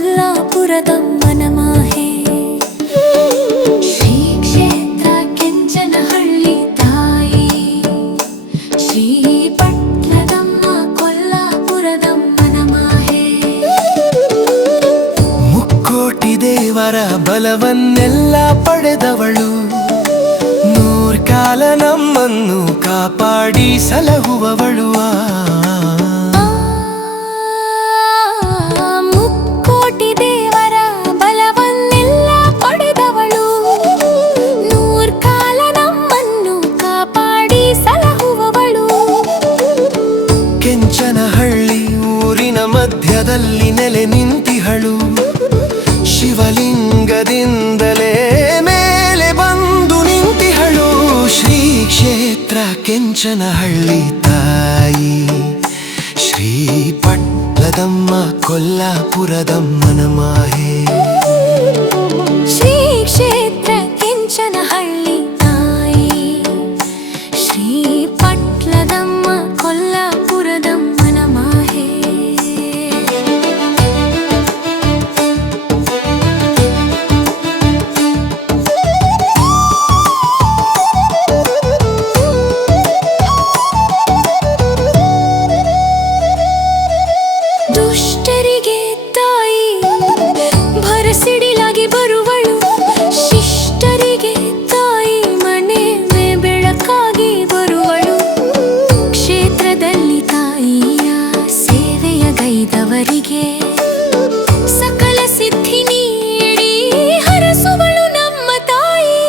ಕೊಲ್ಲಾಪುರದಮ್ಮನ ಮಾಹೆ. ಶ್ರೀ ಕ್ಷೇತ್ರ ಕೆಂಚನಹಳ್ಳಿ ತಾಯಿ, ಶ್ರೀ ಪಟ್ಲದಮ್ಮ ಕೊಲ್ಲಾಪುರದಮ್ಮನ ಮಾಹೆ. ಮುಕ್ಕೋಟಿ ದೇವರ ಬಲವನ್ನೆಲ್ಲ ಪಡೆದವಳು, ನೂರ್ಕಾಲ ನಮ್ಮನ್ನು ಕಾಪಾಡಿ ಸಲಹುವವಳು. ಮುಕ್ಕೋಟಿ ದೇವರ ಬಲವನ್ನೆಲ್ಲ ಪಡೆದವಳು, ನೂರ್ಕಾಲ ನಮ್ಮನ್ನು ಕಾಪಾಡಿ ಸಲಹುವವಳು. ಕೆಂಚನಹಳ್ಳಿ ಊರಿನ ಮಧ್ಯದಲ್ಲಿ ನೆಲೆ ನಿಂತಿಹಳು, ಶಿವಲಿಂಗದಿಂದಲೇ ಮೇಲೆ ಬಂದು ನಿಂತಿಹಳು. ಶ್ರೀ ಕ್ಷೇತ್ರ ಕೆಂಚನಹಳ್ಳಿ ತಾಯಿ, ಶ್ರೀ ಪಟ್ಲದಮ್ಮ ಕೊಲ್ಲಾಪುರದಮ್ಮನ ಮಾಹೆ. ಶ್ರೀ ಕ್ಷೇತ್ರ ಕೆಂಚನಹಳ್ಳಿ ತಾಯಿ, ಶ್ರೀ ಪಟ್ಲದಮ್ಮ ಕೊಲ್ಲಾಪುರದಮ್ಮನ ಮಾಹೆ. ದುಷ್ಟರಿಗೆ ತಾಯಿ ಭರಸಿಡಿಲಾಗಿ ಬರುವಳು, ಶಿಷ್ಟರಿಗೆ ತಾಯಿ ಮನೆ ಬೆಳಕಾಗಿ ಬರುವಳು. ಕ್ಷೇತ್ರದಲ್ಲಿ ತಾಯಿಯ ಸೇವೆಯ ಗೈದವರಿಗೆ ಸಕಲ ಸಿದ್ಧಿ ನೀಡಿ ಹರಸುವಳು ನಮ್ಮ ತಾಯಿ.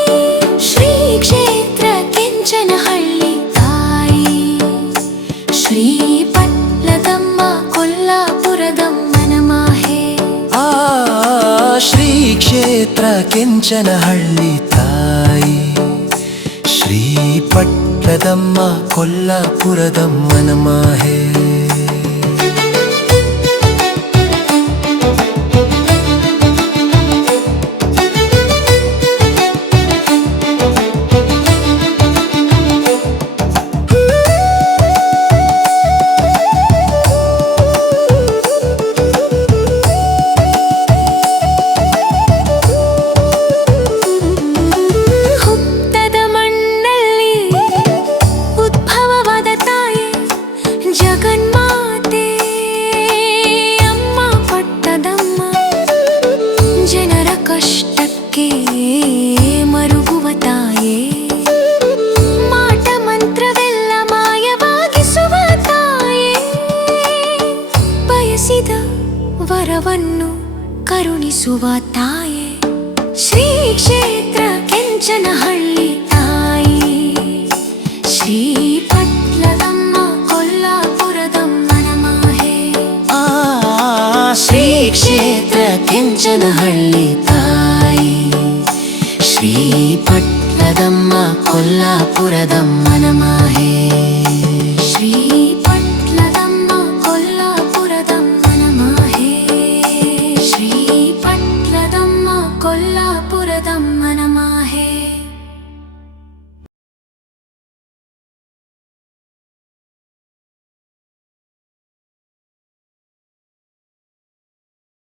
ಶ್ರೀ ಕ್ಷೇತ್ರ ಕೆಂಚನಹಳ್ಳಿ ತಾಯಿ, ಶ್ರೀ ಪಟ್ಲದಮ್ಮ ಕೊಲ್ಲಾಪುರದಮ್ಮನ ಮಾಹೆ. ಶ್ರೀ ಕ್ಷೇತ್ರ ಕೆಂಚನಹಳ್ಳಿ ತಾಯಿ, ಶ್ರೀ ಪಟ್ಲದಮ್ಮ ಕೊಲ್ಲಾಪುರದಮ್ಮನ ಮಾಹೆ. ಜಗನ್ಮಾತೆ ಅಮ್ಮ ಪಟ್ಟದಮ್ಮ, ಜನರ ಕಷ್ಟಕ್ಕೆ ಮರುಗುವ ತಾಯೇ, ಮಾಟ ಮಂತ್ರವೆಲ್ಲ ಮಾಯವಾಗಿಸುವ ತಾಯೇ, ಬಯಸಿದ ವರವನ್ನು ಕರುಣಿಸುವ ತಾಯೇ. ಶ್ರೀ ಕ್ಷೇತ್ರ ಕೆಂಚನಹಳ್ಳಿ ತಾಯಿ, ಶ್ರೀ ಪಟ್ಲದಮ್ಮ ಕೊಲ್ಲಾಪುರದಮ್ಮನ ಮಾಹೆ. ಶ್ರೀ ಕ್ಷೇತ್ರ ಕೆಂಚನಹಳ್ಳಿ ತಾಯಿ, ಶ್ರೀ ಪಟ್ಲದಮ್ಮ ಕೊಲ್ಲಾಪುರದಮ್ಮನ ಮಾಹೆ.